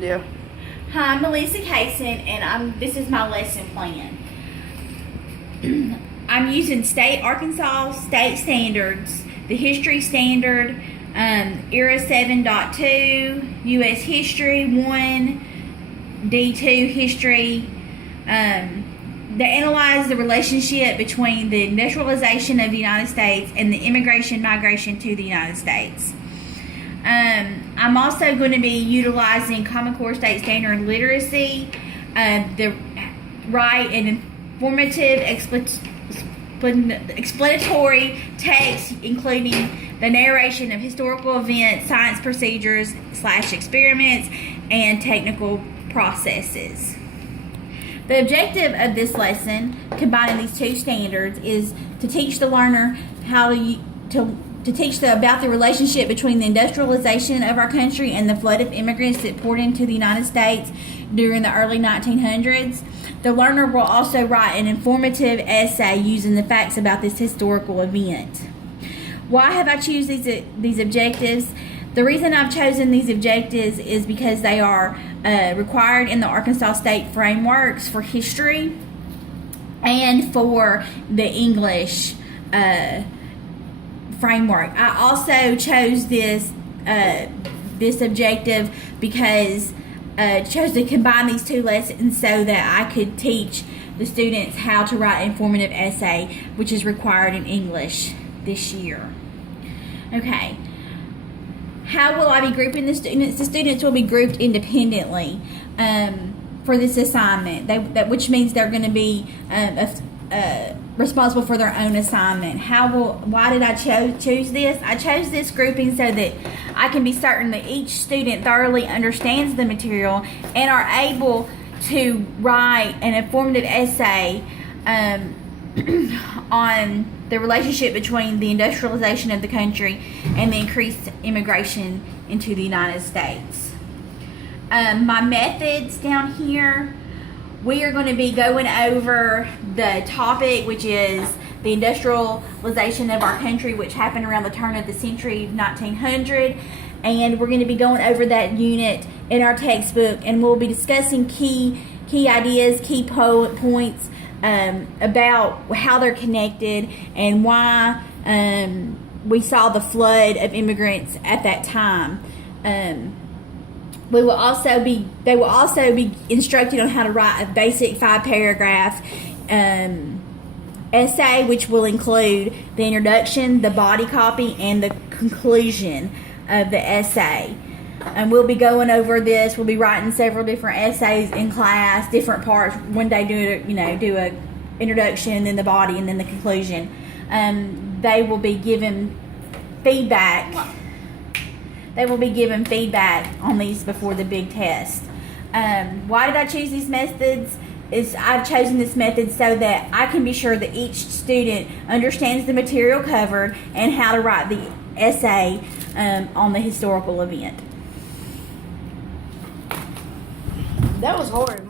Yeah. Hi, I'm Melissa Kaysen, and this is my lesson plan. I'm using Arkansas state standards, the history standard, ERA 7.2, U.S. History 1, D2 History. They analyze the relationship between the industrialization of the United States and the migration to the United States. I'm also going to be utilizing Common Core State Standard Literacy, the right and informative explanatory text, including the narration of historical events, science procedures / experiments, and technical processes. The objective of this lesson, combining these two standards, is to teach the learner how to teach about the relationship between the industrialization of our country and the flood of immigrants that poured into the United States during the early 1900s. The learner will also write an informative essay using the facts about this historical event. Why have I chosen these objectives? The reason I've chosen these objectives is because they are required in the Arkansas State frameworks for history and for the English framework. I also chose this objective because chose to combine these two lessons so that I could teach the students how to write an informative essay, which is required in English this year. Okay. How will I be grouping the students? The students will be grouped independently for this assignment, which means they're going to be responsible for their own assignment. Why did I choose this? I chose this grouping so that I can be certain that each student thoroughly understands the material and are able to write an informative essay on the relationship between the industrialization of the country and the increased immigration into the United States. My methods down here, we are going to be going over the topic, which is the industrialization of our country, which happened around the turn of the century, 1900. And we're going to be going over that unit in our textbook, and we'll be discussing key ideas, key points about how they're connected and why we saw the flood of immigrants at that time. They will also be instructed on how to write a basic 5-paragraph essay, which will include the introduction, the body copy, and the conclusion of the essay. And we'll be going over this. We'll be writing several different essays in class, different parts. One day do a introduction, then the body, and then the conclusion. They will be given feedback. They will be given feedback on these before the big test. Why did I choose these methods? I've chosen this method so that I can be sure that each student understands the material covered and how to write the essay on the historical event. That was hard.